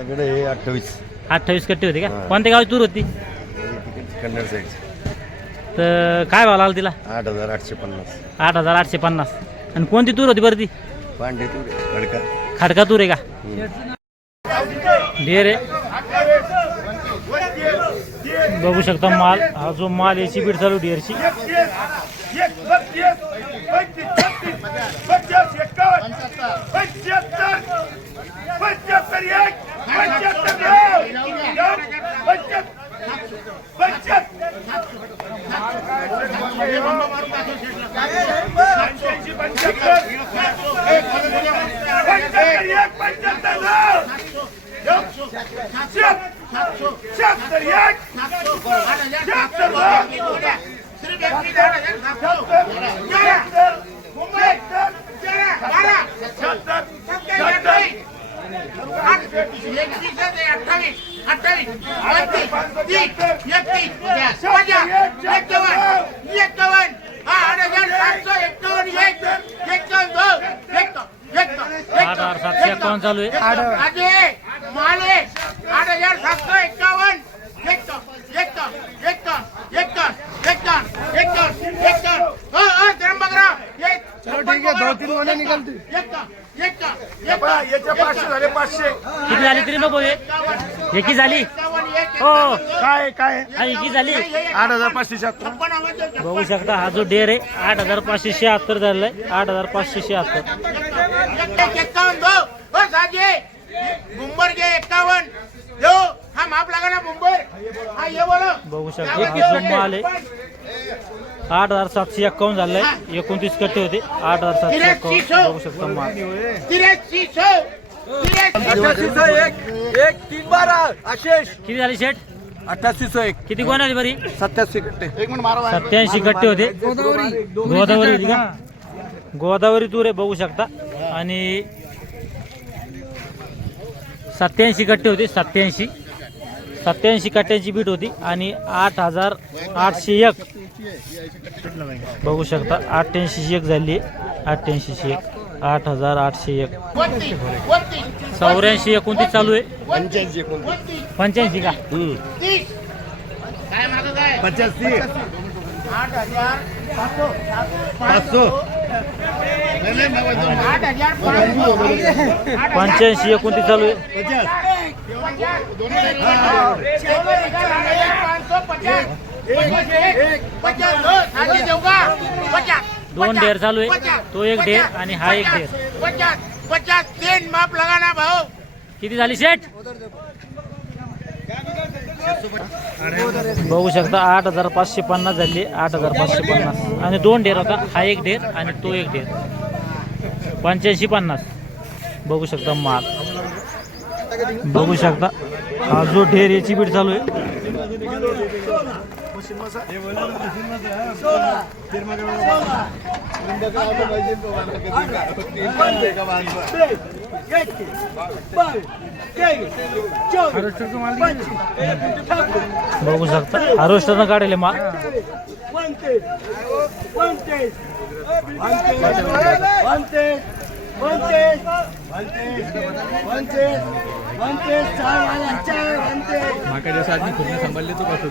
आपल्याकडे हे 28 कट्टे होते का? कोणत्या गावची तूर होती? कन्नड साईड. तर काय भाव लागला तिला? 8,850. 8,850. आणि कोणती तूर होती बरं ती? पांढरे तूर खडका. खडका तूर आहे का? ढेर आहे. बघू शकता माल, हा जो माल याची बीड चालू ढेरची. चालू आहे. किती झाली तरी नको एकी झाली हो काय एकी झाली 8,576. बघू शकता हा जो डेर आहे 8,576 झालाय. 8,576. मुंबर घे 51 यो हा माप लागा ना मुंबर हा ये बोलो. बघू शकता हा जो माल आहे 8,751 झालाय. 29 कट्टे होते. 8,751. बघू शकता माल. 83 किती झाली शेट? 8801. किती कोणाची बरी? 87 कट्टे. 87 कट्टे होते. गोदावरी होती का? गोदावरी तूर आहे बघू शकता. आणि 87 कट्टे होते. 87 कट्ट्यांची बीट होती. आणि 8,801 बघू शकता. 8801 झाली. 8801 8,801. 84 29 चालू आहे. 85 का? 85. 85 29 चालू आहे. 2 ढेर चालू आहे. तो एक ढेर आणि हा एक ढेर. 50 माप लगा ना भाऊ. किती झाली शेट? बघू शकता 8,550 झाली. 8,550 आणि 2 ढेर होता. हा एक ढेर आणि तो एक ढेर. 85-50 बघू शकता माल. बघू शकता हा जो ढेर याची बीट चालू आहे. बघू शकता हार्वेस्टरनं काढले माल. माका जसं आदमी खुर्ने सांभाळले तो कसं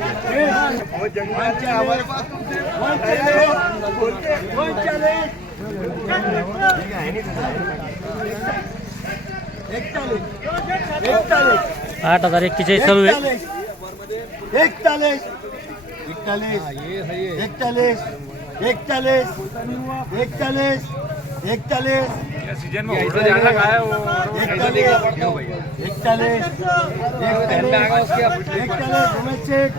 आठ 8,041 चालू आहे. 41 सीजन में ऑर्डर ज्यादा का है वो 8,041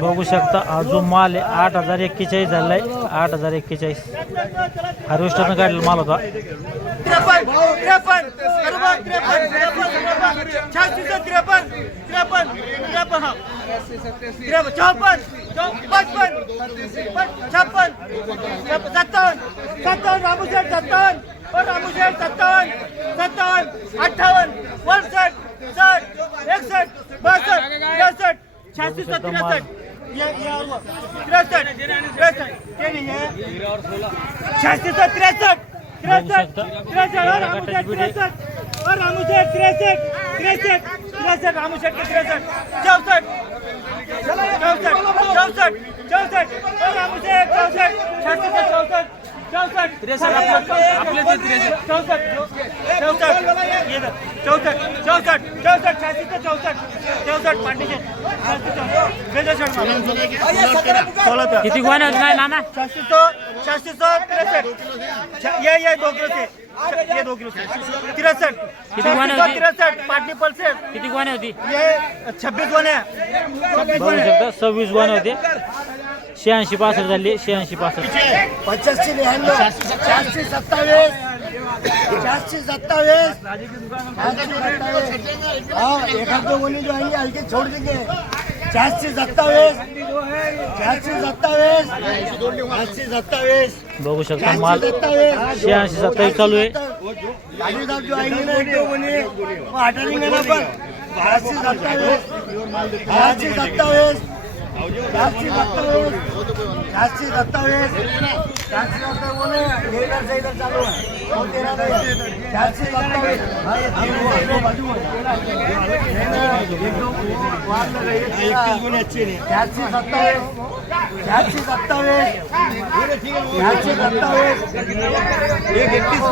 बघू शकता हा जो माल आहे 8,041 झालाय. 8,041 हार्वेस्टरनं काढलेला माल होता. 86 किती गोण्या होती काय नाना? 2 किलो से 63 किती गोण्या होती? 63 पाटली पल्सेट किती गोण्या होती? ये 26 गोण्या बघू शकता 26 गोण्या होते. 86-62 झाली. 86-62 85 92 427 हाँ एक आध दो गोली जो आएंगे हल्के छोड़ देंगे 427 बघू शकता माल 86-27 चालू आहे. गाड़ी साहब जो आएंगे ना एक दो गोली वो हटा देंगे ना अपन 427 बोले इधर से इधर चालू है वो तेरा नहीं 427 अच्छे नहीं 427 एक 31 को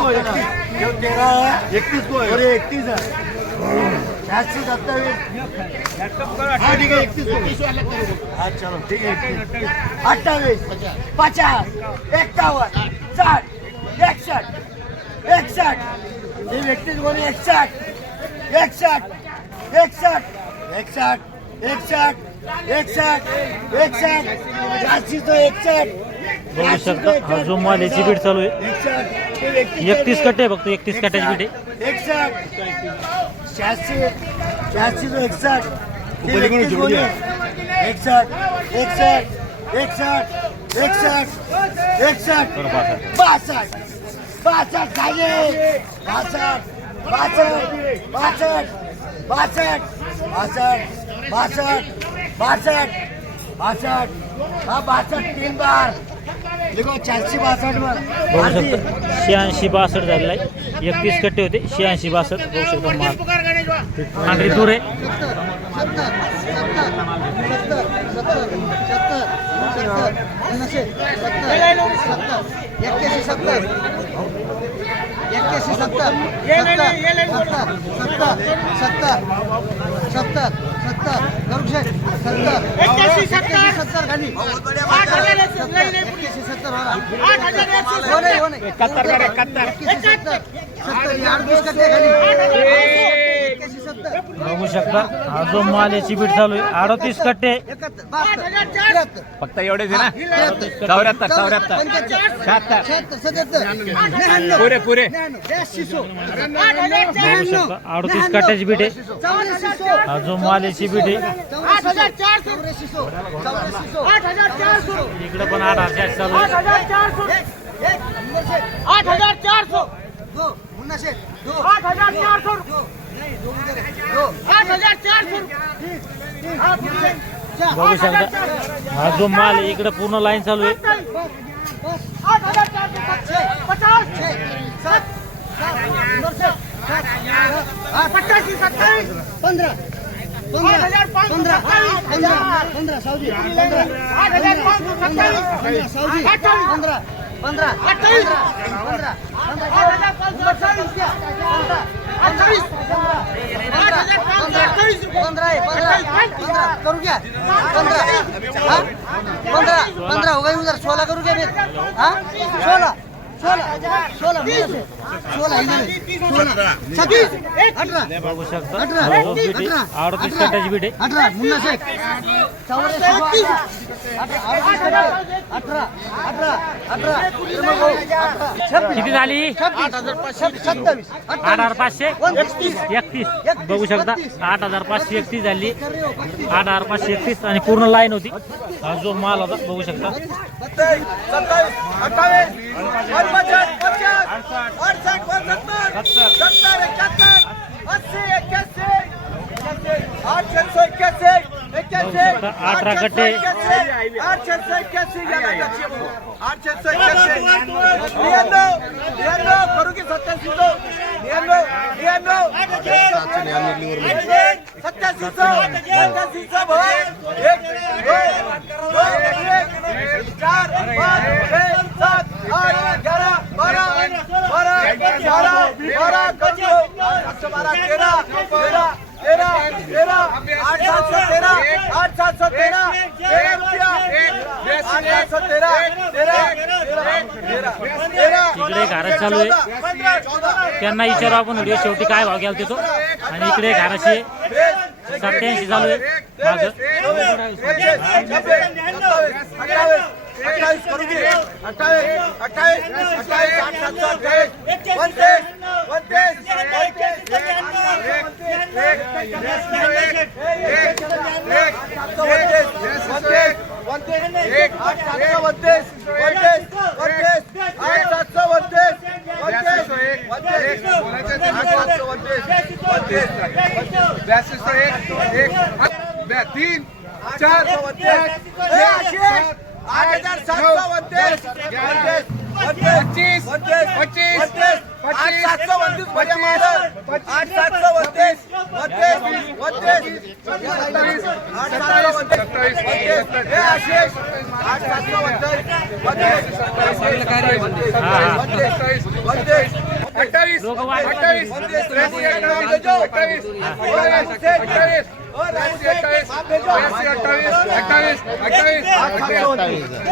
जो तेरा है 31 को और 31 है 427 हाँ ठीक है 31 को हाँ चलो ठीक है 28 50 51 60 61 ये 31 को नहीं 61 बघू शकता हा जो माल याची बीट चालू आहे. 31 कट्टे आहे फक्त 31 कट्ट्याची बीट आहे. 86 तो 61 तीन बार देखो 86-62 में बघू शकता 86-62 झालेला आहे. 31 कट्टे होते. 86-62 बघू शकता माल पांढरी दूर आहे. बघू शकता हा जो माल याची बीट चालू आहे 38 कट्टे. फक्त एवढेच आहे ना 74 पुरे बघू शकता 38 कट्ट्याची बीट आहे. हा जो माल याची बीट आहे. इकडे पण 8,400 चालू आहे. 8,400 बघू शकता हा जो माल आहे इकडे पूर्ण लाईन चालू आहे. 15 हो गई उधर 16 करूँ क्या 16 बघू शकता हा जो बीट आहे 38 कट्ट्याची बीट आहे. 18 किती झाली? 8,531 बघू शकता 8,531 झाली. 8,531 आणि पूर्ण लाईन होती. हा जो माल होता बघू शकता 80 81 शकता 18 गट्टे इकडे घारात चालू आहे त्यांना विचारू आपण व्हिडिओ शेवटी काय भाव घ्याल देतो आणि इकडे घाराचे 87 चालू आहे मागं. 28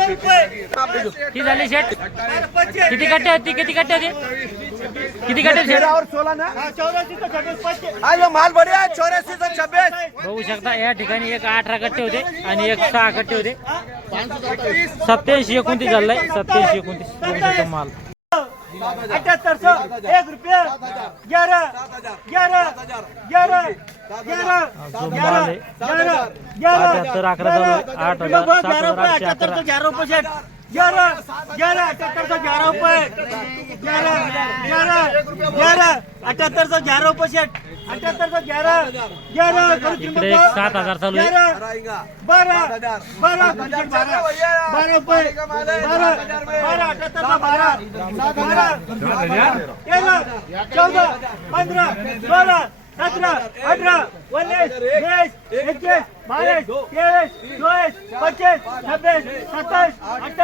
किती झाली शेट किती गट्टे होती किती गट्टे होते किती गट्टे शेट माल बढिया 84 से 26 बघू शकता या ठिकाणी एक 18 गट्टे होते आणि एक 6 गट्टे होते 87 29 झालाय 87 29 बघू शकता माल 7800 1 रुपया 11 11 11 11 जो माल आहे 77 11 चालू आहे 8,000 रुपये 11 11 7811 रुपये 11 11 11 7811 रुपये शेट 7811 11 इकडे 7,000 चालू आहे 12 12 रुपये 12 14 15 16 17 18 19 20 21 22 23 24 25 26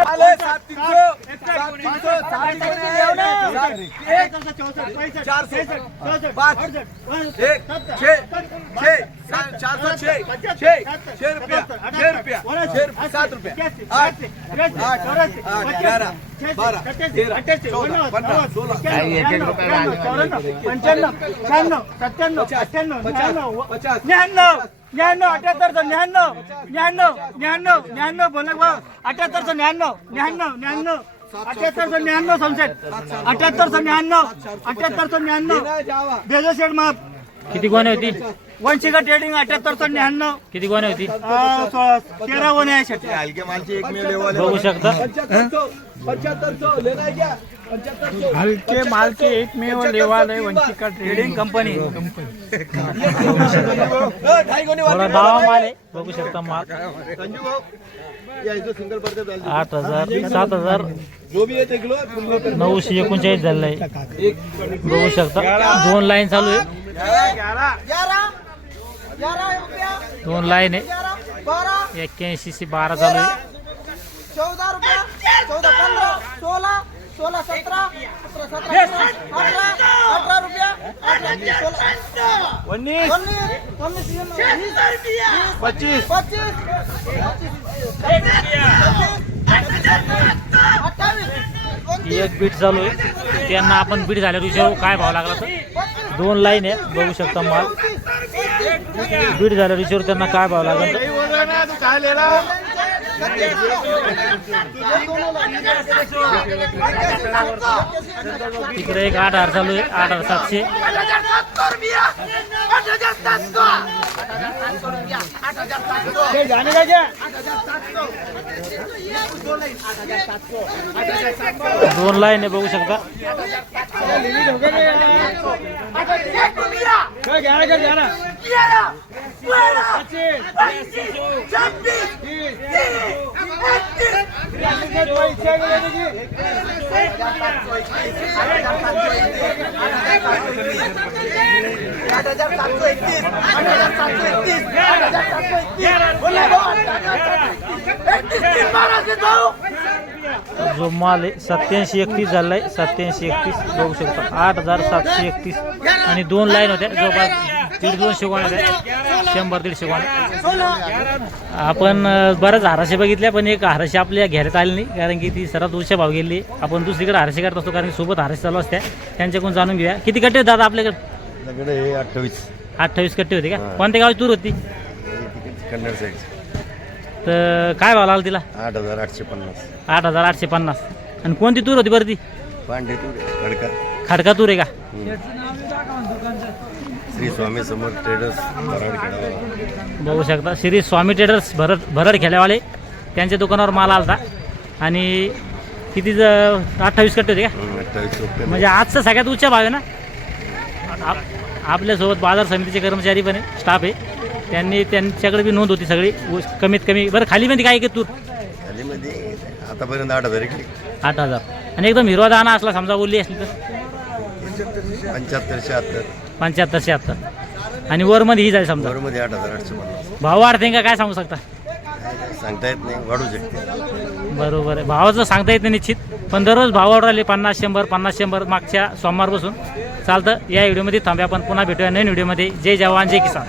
बोला भाऊ 7899 भेजो शेड माप किती गोणे होती वंशी का ट्रेडिंग 7899 किती गोणे होती 13 गोणे आहे शेट बघू शकता 7500 हलके माल के एक में वो लेवाल है वंशी का ट्रेडिंग कंपनी थोडा दावा माल आहे बघू शकता माल 8,000 7,000 939 झालेलं आहे बघू शकता 2 लाईन चालू आहे 2 लाईन आहे 81 से 12 चालू आहे 14 रुपया 14 15 16 16 17 17 18 रुपया 25 एक बीट चालू आहे त्यांना आपण बीट झाल्यावर विचारू काय भाव लागला तर 2 लाईन आहे बघू शकता माल बीट झाल्यावर विचारू त्यांना काय भाव लागला तिकडे एक 8,000 चालू आहे 8,700 2 लाईन आहे बघू शकता जो माल आहे 8731 झालाय 8731 बघू शकता 8731 आणि 2 लाईन होत्या जवळपास 150-200 गोण्या होत्या 100-150 गोण्या. आपण बऱ्याच हाराशे बघितल्या पण एक हाराशे आपल्या घेण्यात आली नाही कारण की ती सर्वात उच्च भाव गेली. आपण दुसरीकडे हाराशे करत असतो कारण की सोबत हाराशे चालू असत्या त्यांच्याकडून जाणून घेऊया. किती कट्टे होते दादा आपल्याकडे? आपल्याकडे 28 कट्टे होते का? कोणत्या गावाची तूर होती? कन्नड साईड. तर काय भाव लागला तिला? 8,850. 8,850. आणि कोणती तूर होती बरं ती? पांडे खडका. खडका तूर आहे का? श्री स्वामी समर्थ ट्रेडर्स बराड. बघू शकता श्री स्वामी ट्रेडर्स भरड खेळ्यावाले त्यांच्या दुकानावर माल आलता आणि किती 28 कट्टे होते का? 28 रुपये. म्हणजे आजचा सगळ्यात उच्च भाव आहे ना. आपल्यासोबत बाजार समितीचे कर्मचारी पण आहे स्टाफ आहे त्यांनी त्यांच्याकडे बी नोंद होती सगळी कमीत कमी. बरं खालीमध्ये काय तूर? खालीमध्ये आतापर्यंत 8,000 इकडे. 8,000. आणि एकदम हिरवा दाना असला समजा बोलली असली तर 75-76. 75-76. आणि वरमध्ये ही जाईल समजा वरमध्ये 8,850. भाव वाढते का काय सांगू शकता? सांगता येत नाही, वाढू शकते. बरोबर आहे भावाचं सांगता येत नाही निश्चित पण दररोज भाव वाढ राहिले 50-100 50-100 मागच्या सोमवारपासून चालतं. या व्हिडिओमध्ये थांबूया आपण पुन्हा भेटूया नवीन व्हिडिओमध्ये. जय जवान जय किसान.